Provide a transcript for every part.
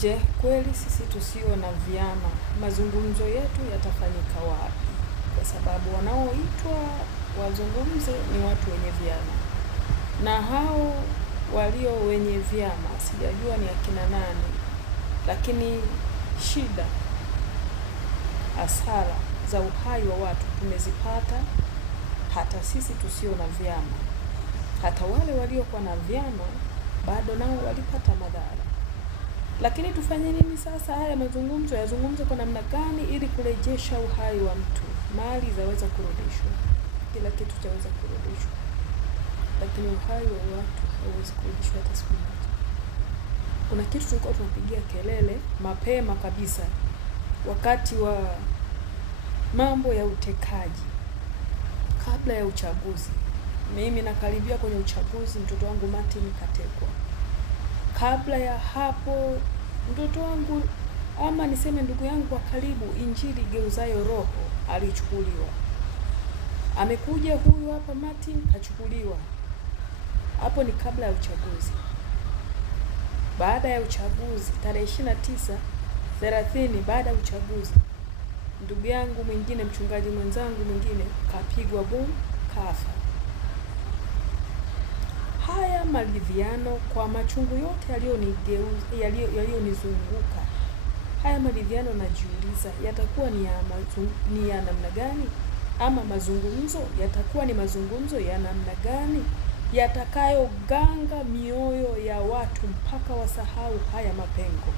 Je, kweli sisi tusio na vyama, mazungumzo yetu yatafanyika wapi? Kwa sababu wanaoitwa wazungumze ni watu wenye vyama. Na hao walio wenye vyama, sijajua ni akina nani, lakini shida, hasara za uhai wa watu tumezipata hata sisi tusio na vyama. Hata wale waliokuwa na vyama bado nao walipata madhara. Lakini tufanye nini sasa? Haya mazungumzo yazungumze kwa namna gani ili kurejesha uhai wa mtu? Mali zaweza kurudishwa, kila kitu chaweza kurudishwa, lakini uhai wa watu hauwezi kurudishwa hata siku moja. Kuna kitu tulikuwa tunapigia kelele mapema kabisa wakati wa mambo ya utekaji, kabla ya uchaguzi. Mimi nakaribia kwenye uchaguzi, mtoto wangu Martin katekwa. Kabla ya hapo, mtoto wangu ama niseme ndugu yangu wa karibu, Injili Geuzayo Roho, alichukuliwa. Amekuja huyu hapa Martin kachukuliwa. Hapo ni kabla ya uchaguzi. Baada ya uchaguzi, tarehe 29, 30 baada ya uchaguzi, ndugu yangu mwingine, mchungaji mwenzangu mwingine kapigwa bomu, kafa. Haya maridhiano kwa machungu yote yaliyonizunguka, haya maridhiano najiuliza yatakuwa ni ya namna gani? Ama mazungumzo yatakuwa ni mazungumzo ya namna gani yatakayoganga mioyo ya watu mpaka wasahau haya mapengo?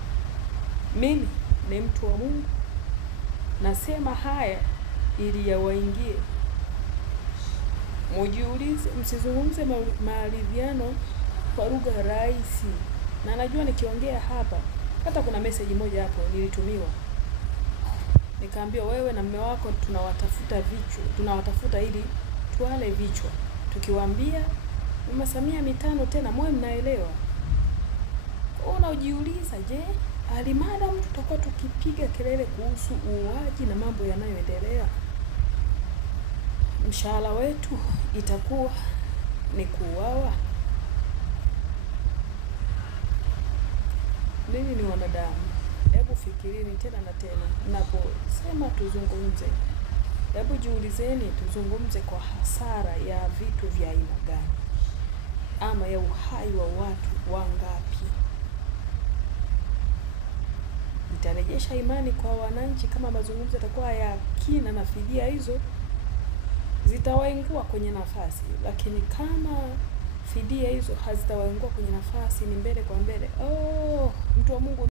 Mimi ni mtu wa Mungu, nasema haya ili yawaingie. Mujiulize, msizungumze maridhiano kwa lugha rahisi. Na najua nikiongea hapa, hata kuna message moja hapo nilitumiwa. Nikaambia wewe na mume wako tunawatafuta ili tuwale vichwa. Tukiwaambia Mama Samia mitano tena mwe mnaelewa. Unajiuliza, je, alimadamu tutakuwa tukipiga kelele kuhusu uuaji na mambo yanayoendelea, mshahara wetu itakuwa ni kuuawa? Nini ni wanadamu? Hebu fikirini tena na tena. Mnaposema tuzungumze, hebu jiulizeni tuzungumze kwa hasara ya vitu vya aina gani? Ama ya uhai wa watu wangapi? Itarejesha imani kwa wananchi kama mazungumzo yatakuwa ya kina na fidia hizo zitawaingua kwenye nafasi. Lakini kama fidia hizo hazitawaingua kwenye nafasi, ni mbele kwa mbele, mtu wa Mungu